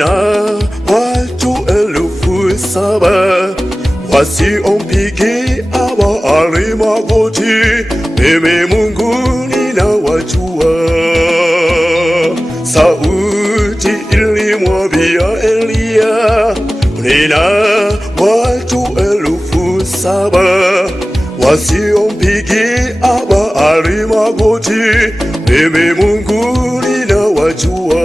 nina watu 7,000 wasiompigia Baali magoti. Mimi Mungu ninawajua. Sauti ilimwambia Eliya, nina watu 7,000 wasiompigia Baali magoti. Mimi Mungu ninawajua.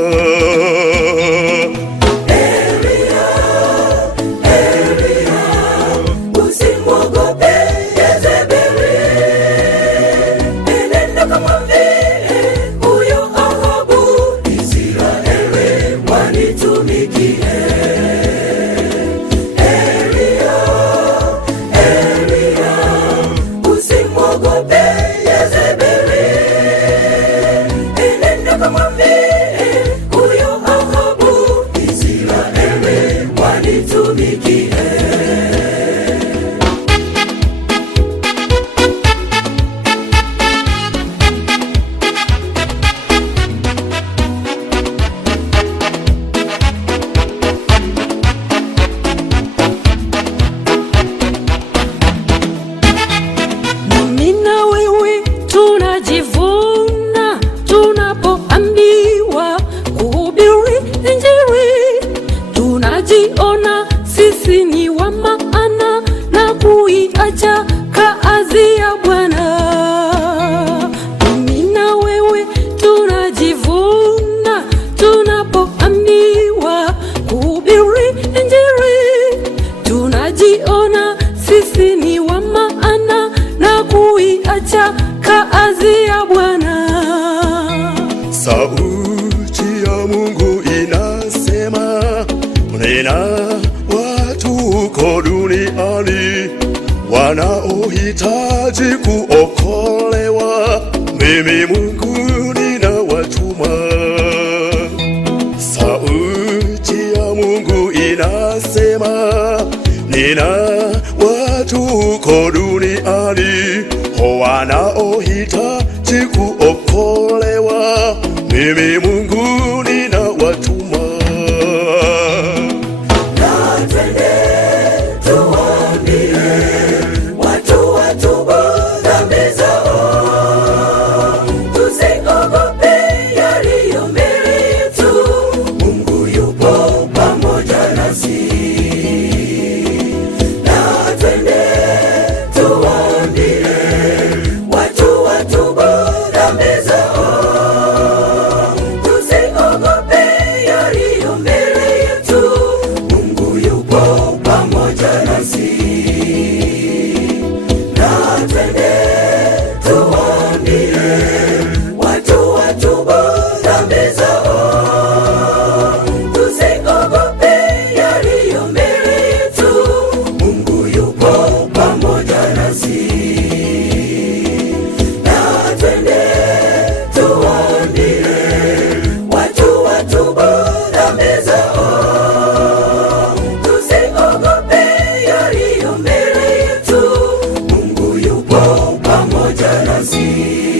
Tunajiona sisi ni wa maana na kuiacha kazi ya Bwana. Mimi na wewe tunajivuna tunapoambiwa kuhubiri Injili. Tunajiona sisi ni wa maana na kuiacha kazi ya Bwana. Sauti ya Mungu inasema, nina watu huko duniani wanaohitaji kuokolewa. Mimi Mungu ninawatuma. Sauti ya Mungu inasema, nina watu huko duniani wanaohitaji kuokolewa. Mimi Mungu ninawatuma. pamoja nasi.